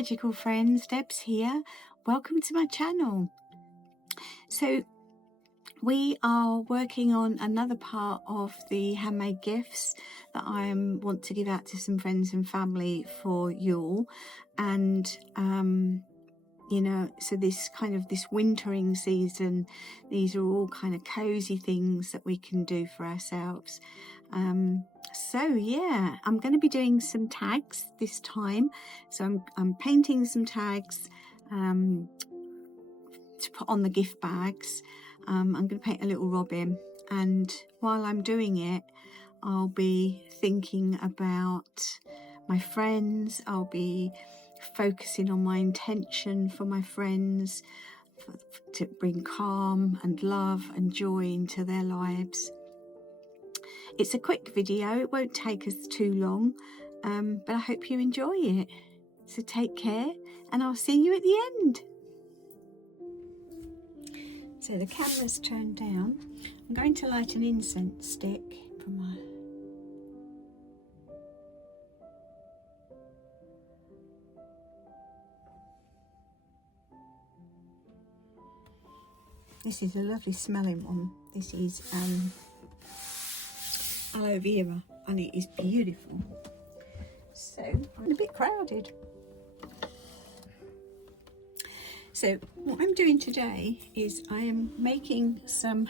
magical friends, Deb's here. Welcome to my channel. So we are working on another part of the handmade gifts that I want to give out to some friends and family for Yule, and you know, so this wintering season, these are all kind of cozy things that we can do for ourselves. So yeah, I'm going to be doing some tags this time. So I'm painting some tags to put on the gift bags. I'm going to paint a little robin, and while I'm doing it, I'll be thinking about my friends. I'll be focusing on my intention for my friends, to bring calm and love and joy into their lives. It's a quick video, it won't take us too long, but I hope you enjoy it. So take care, and I'll see you at the end. So the camera's turned down. I'm going to light an incense stick for my... This is a lovely smelling one. This is aloe vera, and it is beautiful. So I'm a bit crowded. So what I'm doing today is I am making some,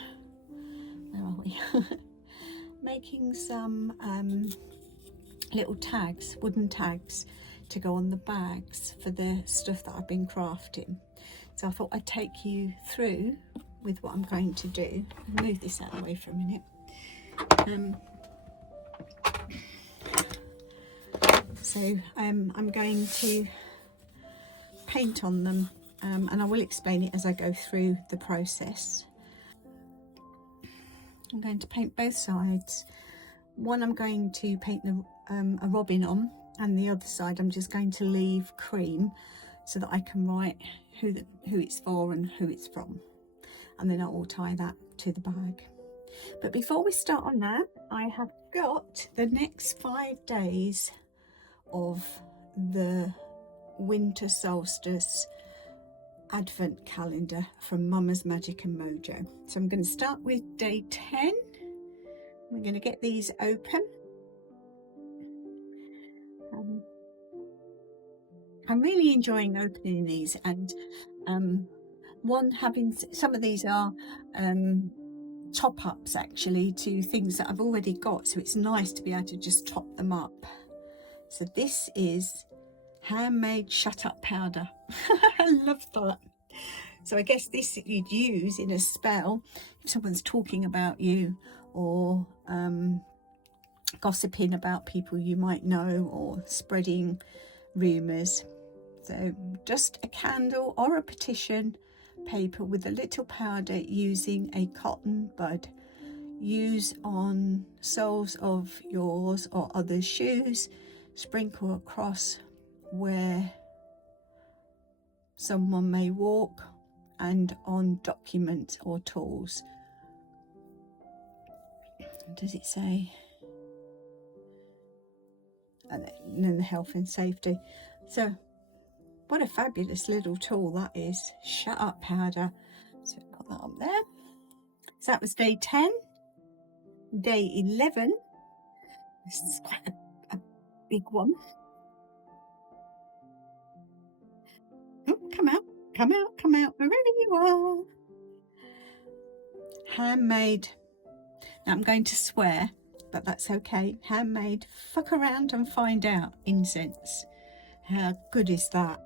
where are we? Making some little tags, wooden tags, to go on the bags for the stuff that I've been crafting. So I thought I'd take you through with what I'm going to do. I'll move this out of the way for a minute. So I'm going to paint on them, and I will explain it as I go through the process. I'm going to paint both sides. One I'm going to paint a robin on, and the other side I'm just going to leave cream so that I can write who it's for and who it's from, and then I will tie that to the bag. But before we start on that, I have got the next 5 days of the winter solstice advent calendar from Mama's Magic and Mojo. So I'm going to start with day 10. We're going to get these open. I'm really enjoying opening these, and some of these are top-ups actually to things that I've already got, so it's nice to be able to just top them up. So this is handmade shut up powder. I love that. So I guess this you'd use in a spell if someone's talking about you, or gossiping about people you might know, or spreading rumours. So just a candle or a petition paper with a little powder using a cotton bud. Use on soles of yours or others' shoes. Sprinkle across where someone may walk, and on documents or tools. Does it say? And then the health and safety. So what a fabulous little tool that is. Shut up powder. So I've got that up there. So that was day 10. Day 11. This is quite a big one. Oh, come out, come out, come out, wherever you are. Handmade. Now I'm going to swear, but that's okay. Handmade fuck around and find out incense. How good is that?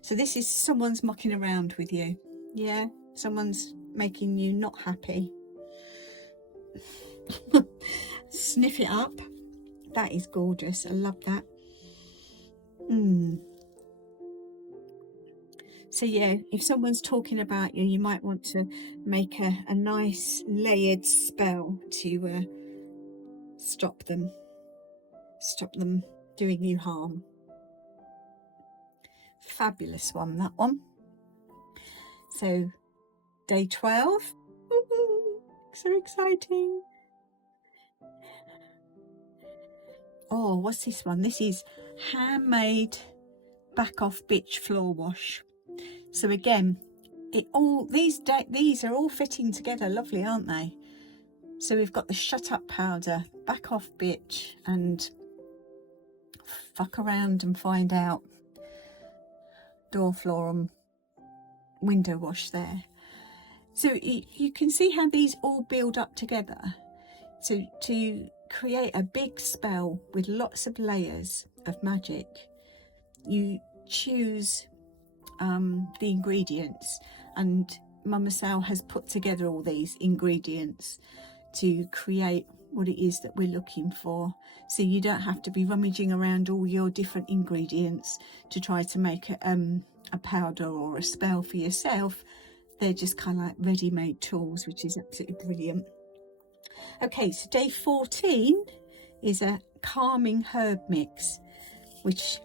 So this is someone's mucking around with you. Yeah, someone's making you not happy. Sniff it up. That is gorgeous. I love that. So yeah, if someone's talking about you, you might want to make a nice layered spell to stop them doing you harm. Fabulous one, that one. So day 12. So exciting. Oh, what's this one? This is handmade back off bitch floor wash. So again, these are all fitting together lovely, aren't they? So we've got the shut up powder, back off bitch, and fuck around and find out door floor and window wash there. So you can see how these all build up together. So to create a big spell with lots of layers of magic, you choose the ingredients, and Mama Sal has put together all these ingredients to create what it is that we're looking for. So you don't have to be rummaging around all your different ingredients to try to make a powder or a spell for yourself. They're just kind of like ready-made tools, which is absolutely brilliant. Okay, so day 14 is a calming herb mix, which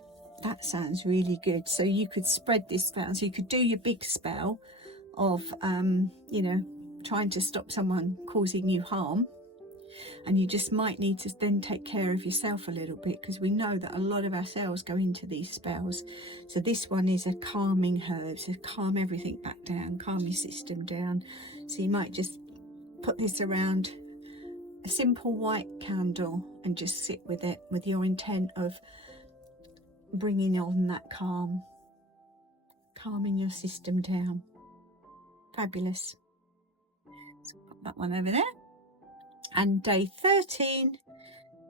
that sounds really good. So you could spread this spell. So you could do your big spell of, you know, trying to stop someone causing you harm. And you just might need to then take care of yourself a little bit, because we know that a lot of ourselves go into these spells. So this one is a calming herb, so calm everything back down, calm your system down. So you might just put this around a simple white candle and just sit with it with your intent of bringing on that calm, calming your system down. Fabulous. So put that one over there. And day 13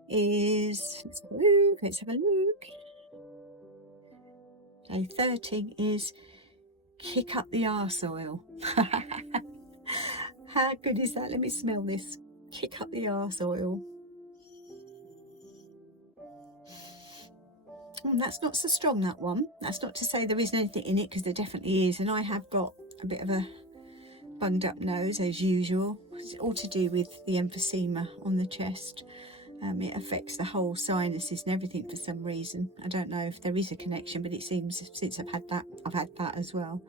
is, let's have a look. Day 13 is kick up the arse oil. How good is that? Let me smell this. Kick up the arse oil. That's not so strong, that one. That's not to say there isn't anything in it, because there definitely is. And I have got a bit of a bunged up nose as usual. It's all to do with the emphysema on the chest. It affects the whole sinuses and everything for some reason. I don't know if there is a connection, but it seems since I've had that as well.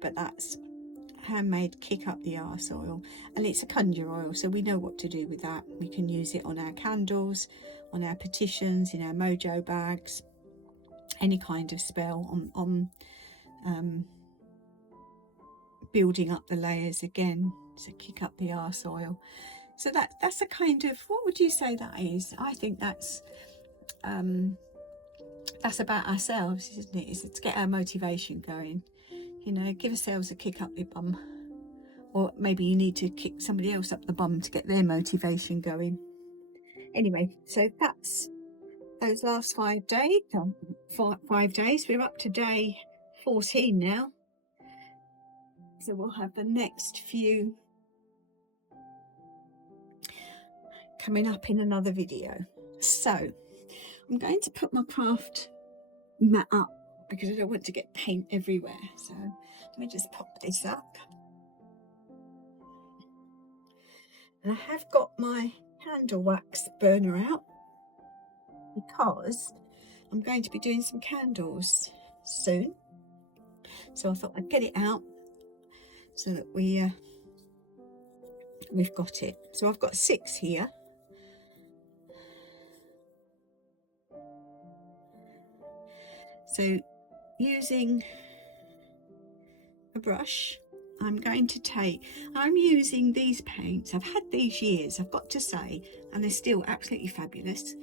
But that's Handmade kick up the arse oil, and it's a conjure oil, so we know what to do with that. We can use it on our candles, on our petitions, in our mojo bags, any kind of spell on building up the layers again. So kick up the arse oil. So that's a kind of, what would you say that is? I think that's about ourselves, isn't it? It's to get our motivation going. You know, give ourselves a kick up the bum, or maybe you need to kick somebody else up the bum to get their motivation going. Anyway, so that's those last 5 days. 5 days. We're up to day 14 now. So we'll have the next few coming up in another video. So I'm going to put my craft mat up because I don't want to get paint everywhere. So let me just pop this up. And I have got my candle wax burner out because I'm going to be doing some candles soon. So I thought I'd get it out so that we've got it. So I've got 6 here. So using a brush, I'm using these paints. I've had these years, I've got to say, and they're still absolutely fabulous.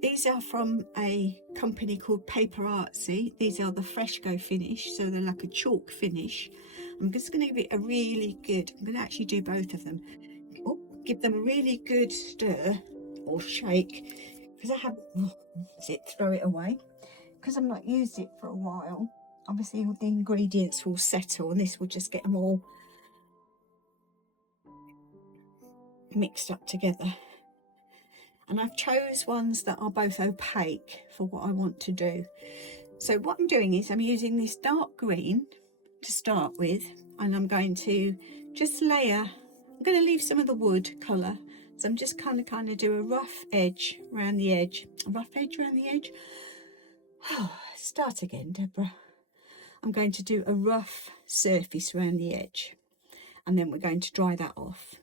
These are from a company called Paper Artsy. These are the Fresco finish, so they're like a chalk finish. I'm just going to give it a really good, I'm going to actually do both of them. Give them a really good stir or shake, because I have, throw it away, because I've not used it for a while. Obviously all the ingredients will settle, and this will just get them all mixed up together. And I've chose ones that are both opaque for what I want to do. So what I'm doing is I'm using this dark green to start with, and I'm going to just layer. I'm going to leave some of the wood colour, so I'm just kind of do a rough edge around the edge. A rough edge around the edge. Oh, start again, Deborah. I'm going to do a rough surface around the edge, and then we're going to dry that off.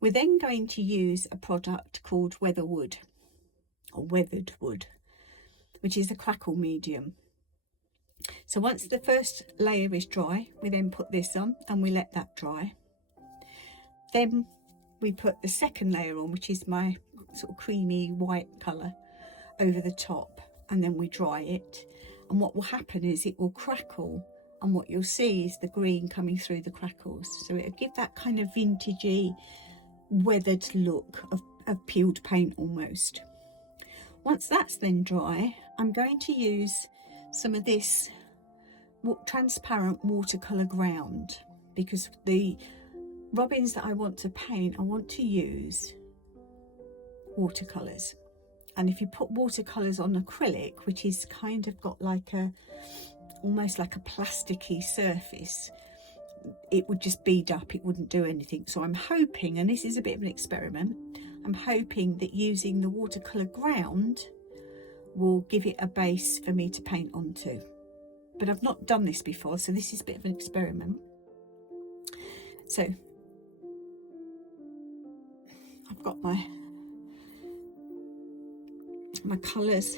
We're then going to use a product called Weathered Wood, which is a crackle medium. So once the first layer is dry, we then put this on and we let that dry. Then we put the second layer on, which is my sort of creamy white colour, over the top, and then we dry it. And what will happen is it will crackle, and what you'll see is the green coming through the crackles. So it'll give that kind of vintagey, weathered look of peeled paint almost. Once that's then dry, I'm going to use some of this transparent watercolour ground, because the robins that I want to paint, I want to use watercolours. And if you put watercolours on acrylic, which is kind of got like almost like a plasticky surface, it would just bead up, it wouldn't do anything. So I'm hoping, and this is a bit of an experiment, I'm hoping that using the watercolour ground will give it a base for me to paint onto. But I've not done this before, so this is a bit of an experiment. So I've got my colours,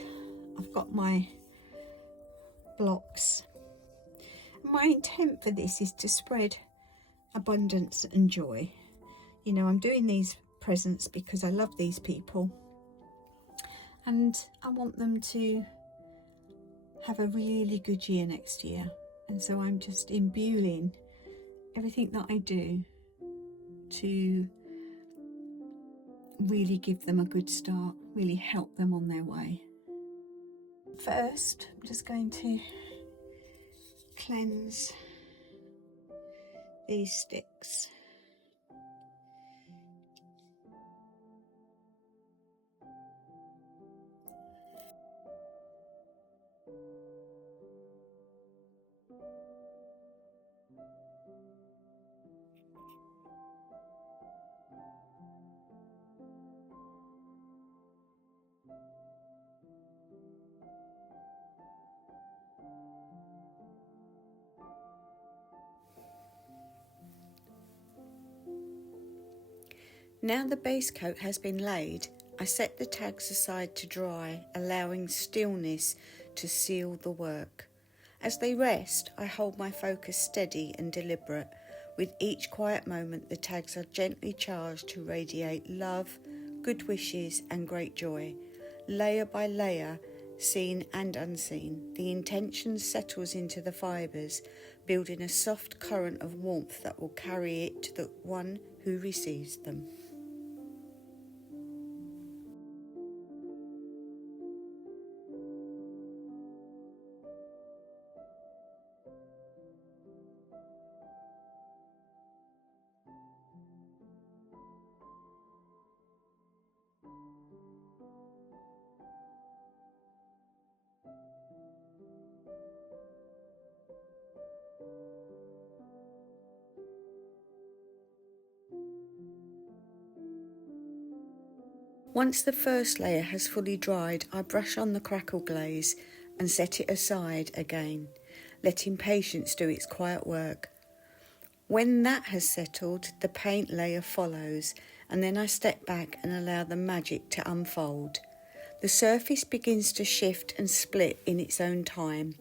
I've got my blocks. My intent for this is to spread abundance and joy. You know, I'm doing these presents because I love these people and I want them to have a really good year next year. And so I'm just imbuing everything that I do to really give them a good start, really help them on their way. First, I'm just going to cleanse these sticks. Now the base coat has been laid, I set the tags aside to dry, allowing stillness to seal the work. As they rest, I hold my focus steady and deliberate. With each quiet moment, the tags are gently charged to radiate love, good wishes and great joy. Layer by layer, seen and unseen, the intention settles into the fibres, building a soft current of warmth that will carry it to the one who receives them. Once the first layer has fully dried, I brush on the crackle glaze and set it aside again, letting patience do its quiet work. When that has settled, the paint layer follows, and then I step back and allow the magic to unfold. The surface begins to shift and split in its own time,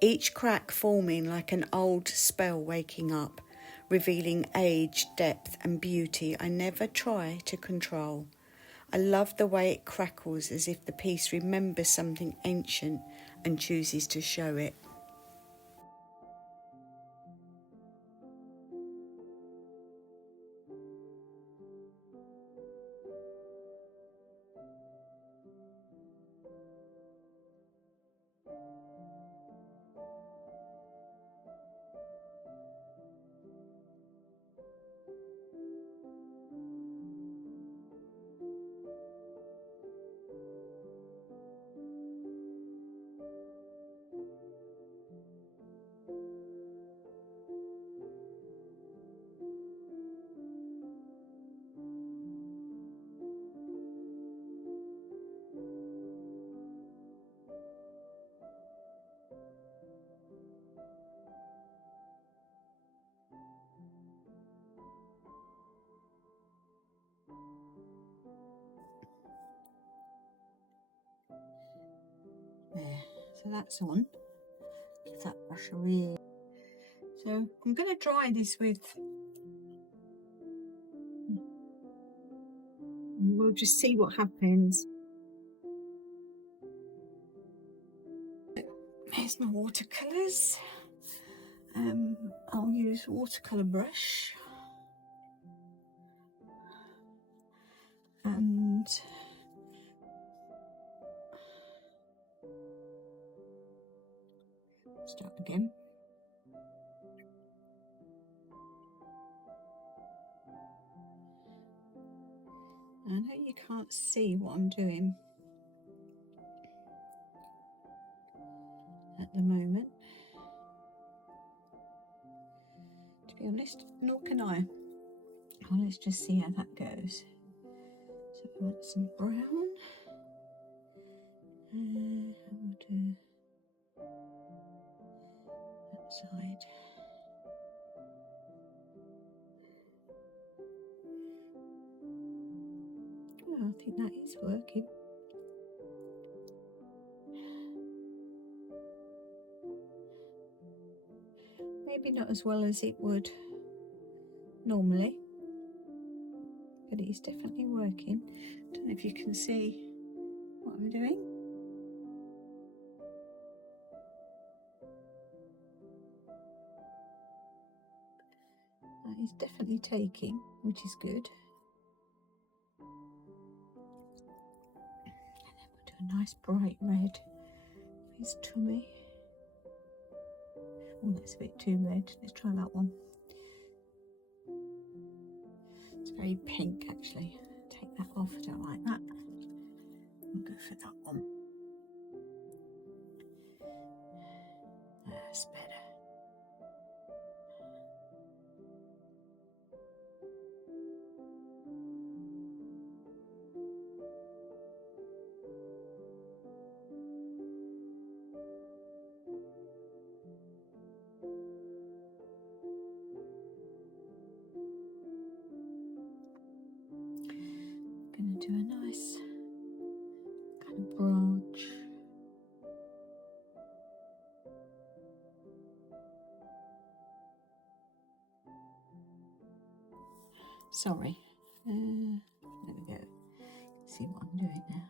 each crack forming like an old spell waking up, revealing age, depth and beauty I never try to control. I love the way it crackles, as if the piece remembers something ancient and chooses to show it. There, so that's on. that brush really. So I'm going to dry this with, we'll just see what happens. Here's my watercolours. I'll use a watercolour brush and start again. I know you can't see what I'm doing at the moment, to be honest, nor can I. Oh, let's just see how that goes. So I want some brown. We'll do that side. Well, I think that is working. Maybe not as well as it would normally, but it is definitely working. Don't know if you can see what I'm doing. That is definitely taking, which is good. And then we'll do a nice bright red for his tummy. Oh, that's a bit too red. Let's try that one. It's very pink actually. Take that off, I don't like that. We'll go for that one. That's better. Going to do a nice kind of branch. Sorry. There we go. See what I'm doing now.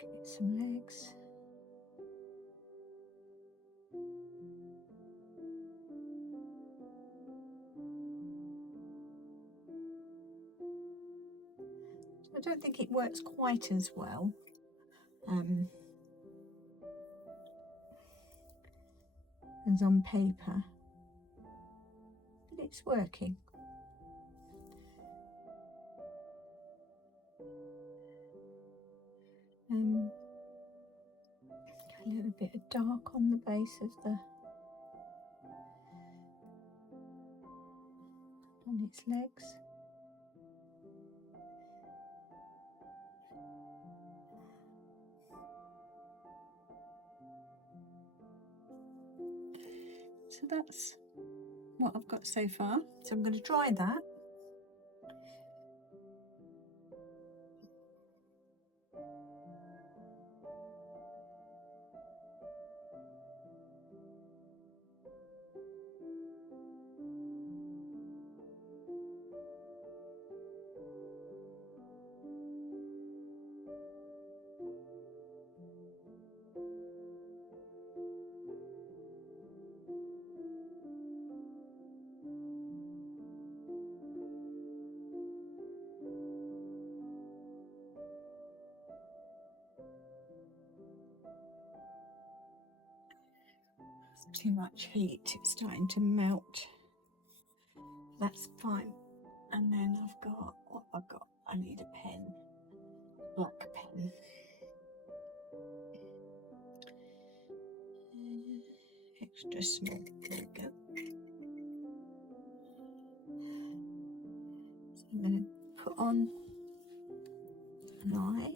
Give it some legs. I don't think it works quite as well as on paper, but it's working. A little bit of dark on the base of on its legs. So that's what I've got so far. So I'm going to dry that. Too much heat, it's starting to melt. That's fine. And then I've got what I've got. I need a pen, black pen. Extra small. There we go. So I'm going to put on an eye.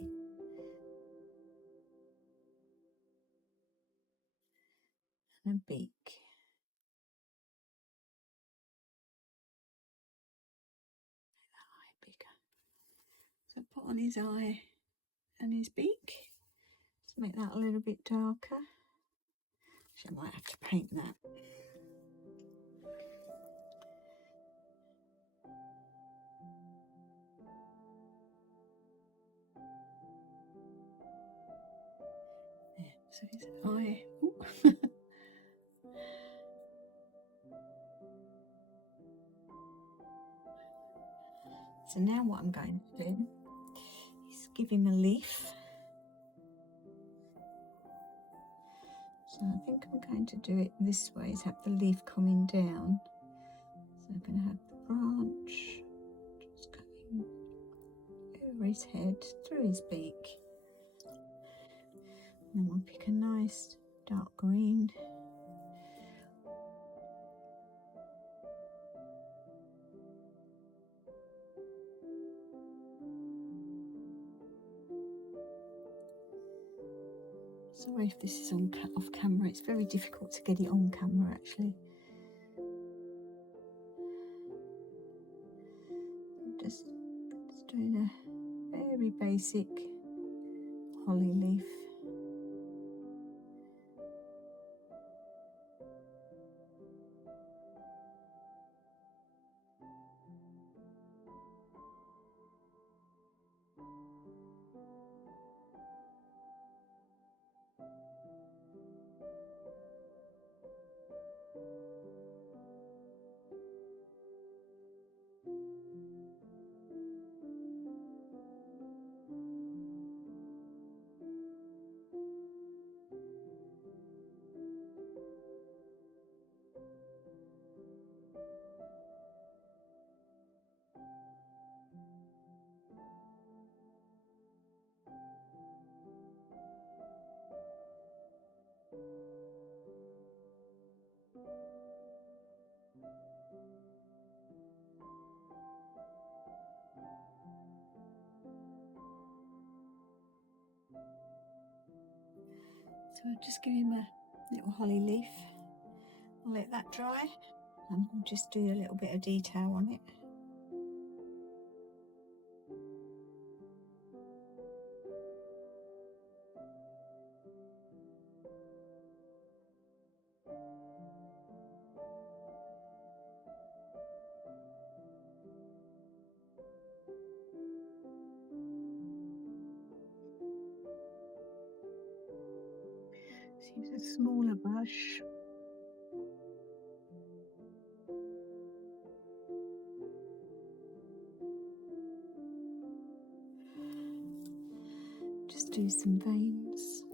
And a beak. Make that eye bigger. So put on his eye and his beak. Let's make that a little bit darker. Actually, I might have to paint that. There, so his eye. So now what I'm going to do is give him a leaf. So I think I'm going to do it this way, is have the leaf coming down. So I'm going to have the branch just going over his head, through his beak. And then we'll pick a nice dark green. Sorry if this is on off camera, it's very difficult to get it on camera actually. Just doing a very basic holly leaf. So I'll just give him a little holly leaf. I'll let that dry and I'll just do a little bit of detail on it. Use a smaller brush. Just do some veins.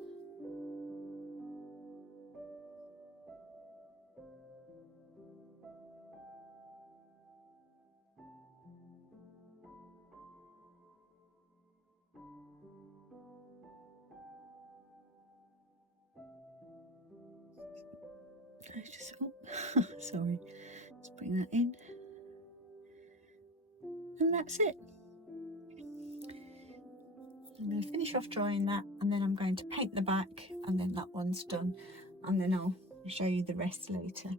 Let's just, oh, sorry, let's bring that in. And that's it. I'm going to finish off drying that and then I'm going to paint the back and then that one's done. And then I'll show you the rest later.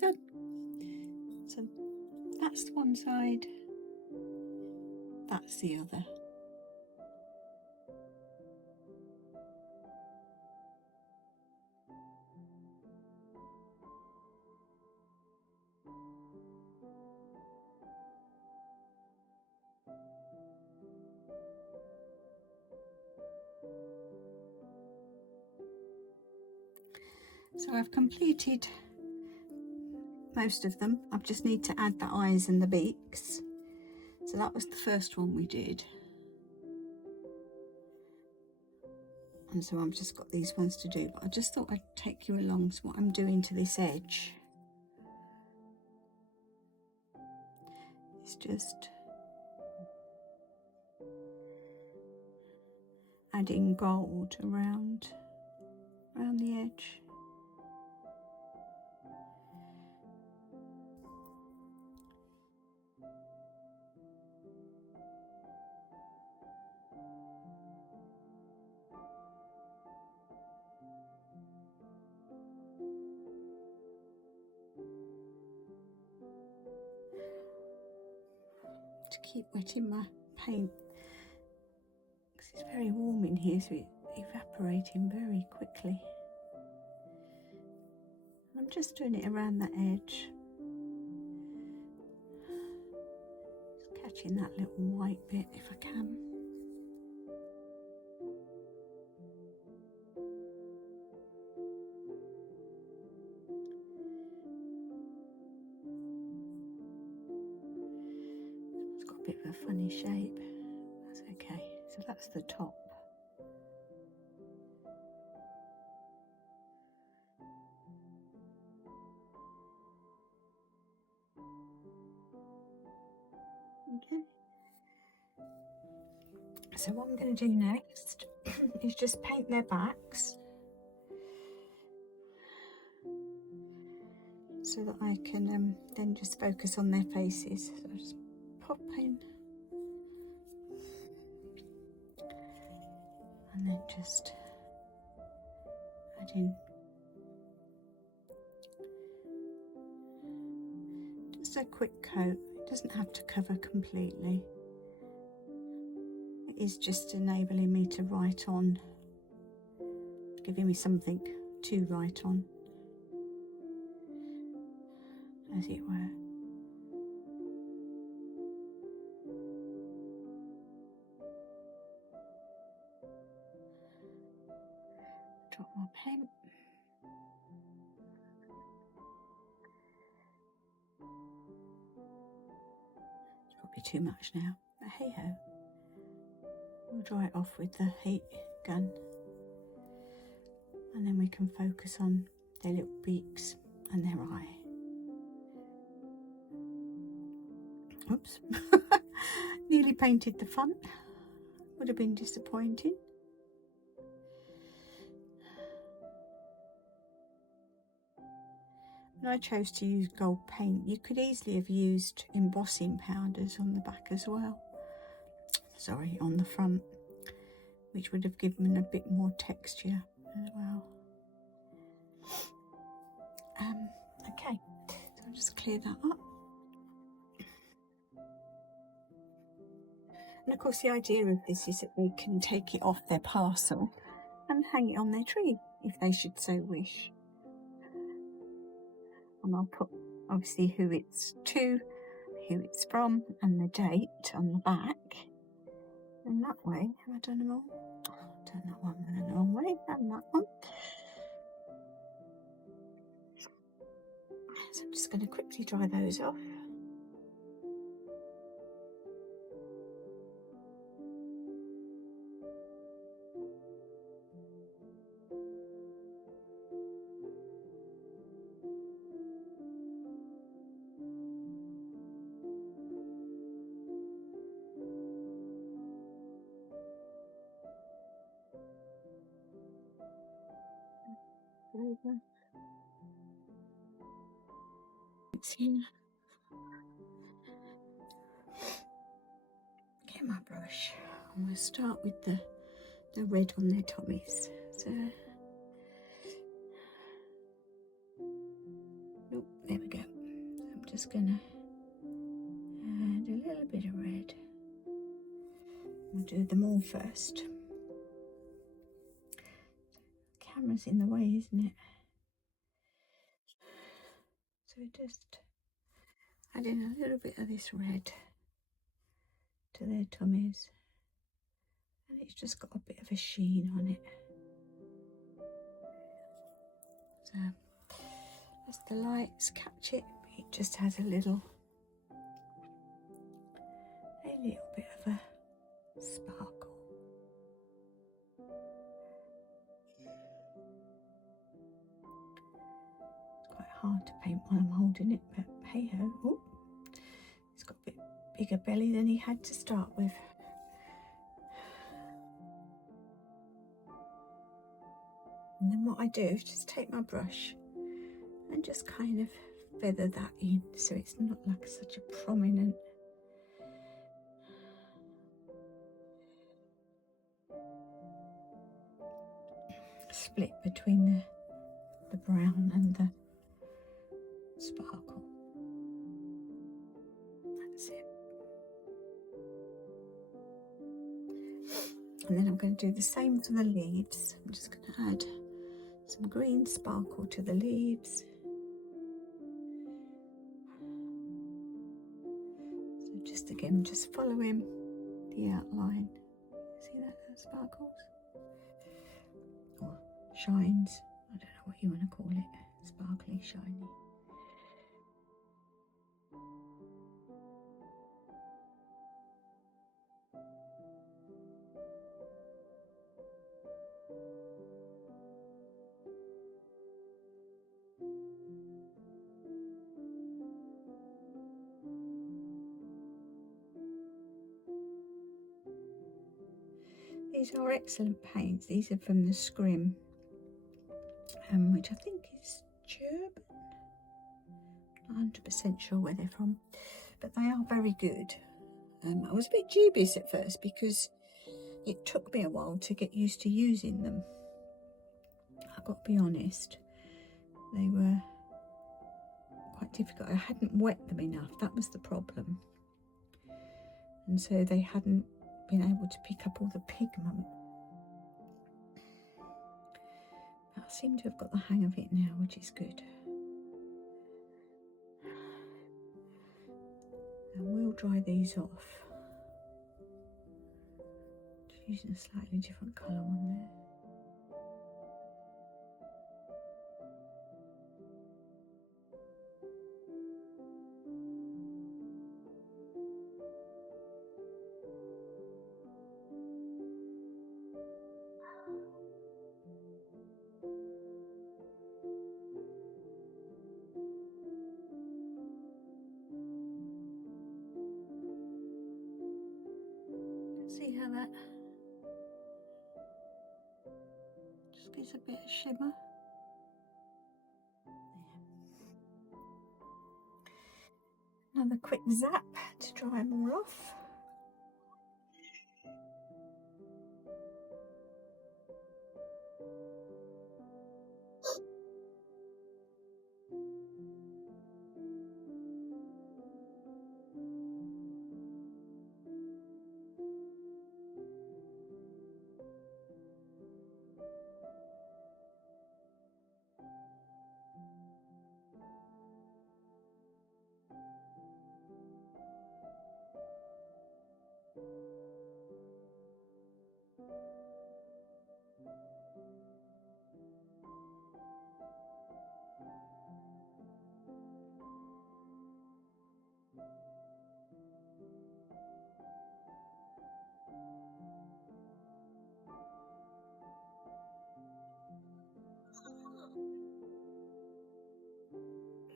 Done. So that's one side, that's the other. So I've completed most of them. I just need to add the eyes and the beaks. So that was the first one we did. And so I've just got these ones to do, but I just thought I'd take you along to what I'm doing to this edge. It's just adding gold around the edge. To keep wetting my paint because it's very warm in here, so it's evaporating very quickly. I'm just doing it around the edge, just catching that little white bit if I can. It's got a bit of a funny shape. That's okay. So that's the top. Okay. So what I'm going to do next is just paint their backs so that I can then just focus on their faces. So I'll just pop in and then just add in just a quick coat. It doesn't have to cover completely. It is just enabling me to write on, giving me something to write on, as it were. Drop my pen. It's probably too much now, but hey ho. We'll dry it off with the heat gun, and then we can focus on their little beaks and their eye. Oops. Nearly painted the front. Would have been disappointing. And I chose to use gold paint. You could easily have used embossing powders on the back as well. Sorry, on the front, which would have given a bit more texture as well. Okay, so I'll just clear that up. And of course the idea of this is that they can take it off their parcel and hang it on their tree if they should so wish. And I'll put obviously who it's to, who it's from, and the date on the back. And that way, have I done them all? Oh, I've done that one in the wrong way, and that one. So I'm just going to quickly dry those off. Over. Get my brush. I'm going to start with the red on their tummies. So, nope, there we go. So I'm just going to add a little bit of red. I'll do them all first. Camera's in the way, isn't it? So just add in a little bit of this red to their tummies, and it's just got a bit of a sheen on it. So as the lights catch it, it just has a little bit of a sparkle. It's quite hard to paint while I'm holding it, but hey ho. Oh, it's got a bit bigger belly than he had to start with. And then what I do is just take my brush and just kind of feather that in so it's not like such a prominent split between the brown and the sparkle. That's it. And then I'm going to do the same for the leaves. I'm just going to add some green sparkle to the leaves. So just following the outline. See that sparkles? Or shines. I don't know what you want to call it. Sparkly, shiny. These are excellent paints. These are from the Scrim, which I think is German. Not 100% sure where they're from, but they are very good. I was a bit dubious at first because it took me a while to get used to using them. I've got to be honest, they were quite difficult. I hadn't wet them enough, that was the problem. And so they hadn't been able to pick up all the pigment. But I seem to have got the hang of it now, which is good. I will dry these off. Just using a slightly different colour one there. See how that just gives a bit of shimmer. There. Another quick zap to dry them all off.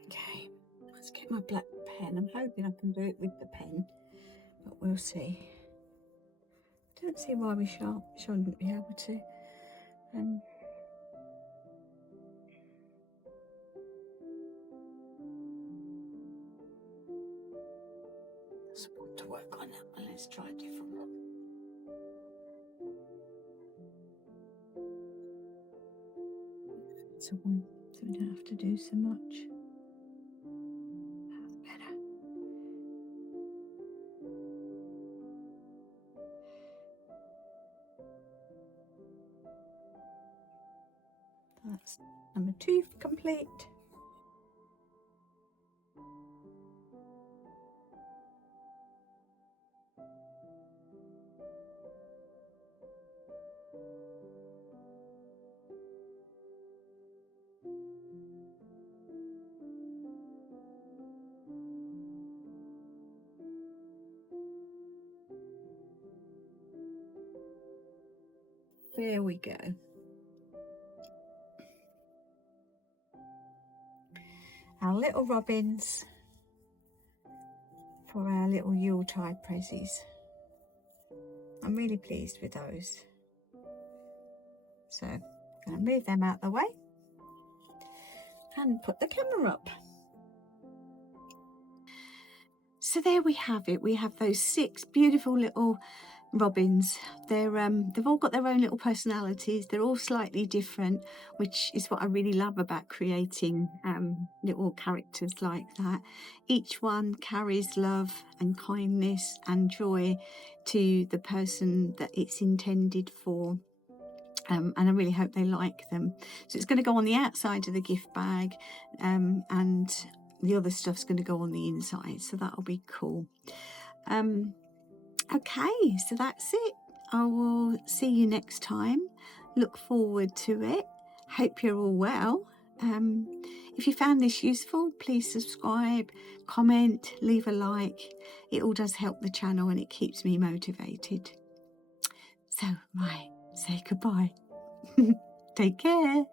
Okay, let's get my black pen. I'm hoping I can do it with the pen, but we'll see. Don't see why we shouldn't be able to. Just want to work on that one. Let's try a different one. So we don't have to do so much. That's better. That's number 2 complete. there we go. Our little robins for our little Yuletide prezzies. I'm really pleased with those. So I'm going to move them out of the way and put the camera up. So there we have it. We have those 6 beautiful little robins. They've all got their own little personalities. They're all slightly different, which is what I really love about creating little characters like that. Each one carries love and kindness and joy to the person that it's intended for. And I really hope they like them. So it's going to go on the outside of the gift bag, and the other stuff's going to go on the inside, so that'll be cool. Okay, so that's it. I will see you next time. Look forward to it. Hope you're all well. If you found this useful, please subscribe, comment, leave a like. It all does help the channel and it keeps me motivated. So, right, say goodbye. Take care.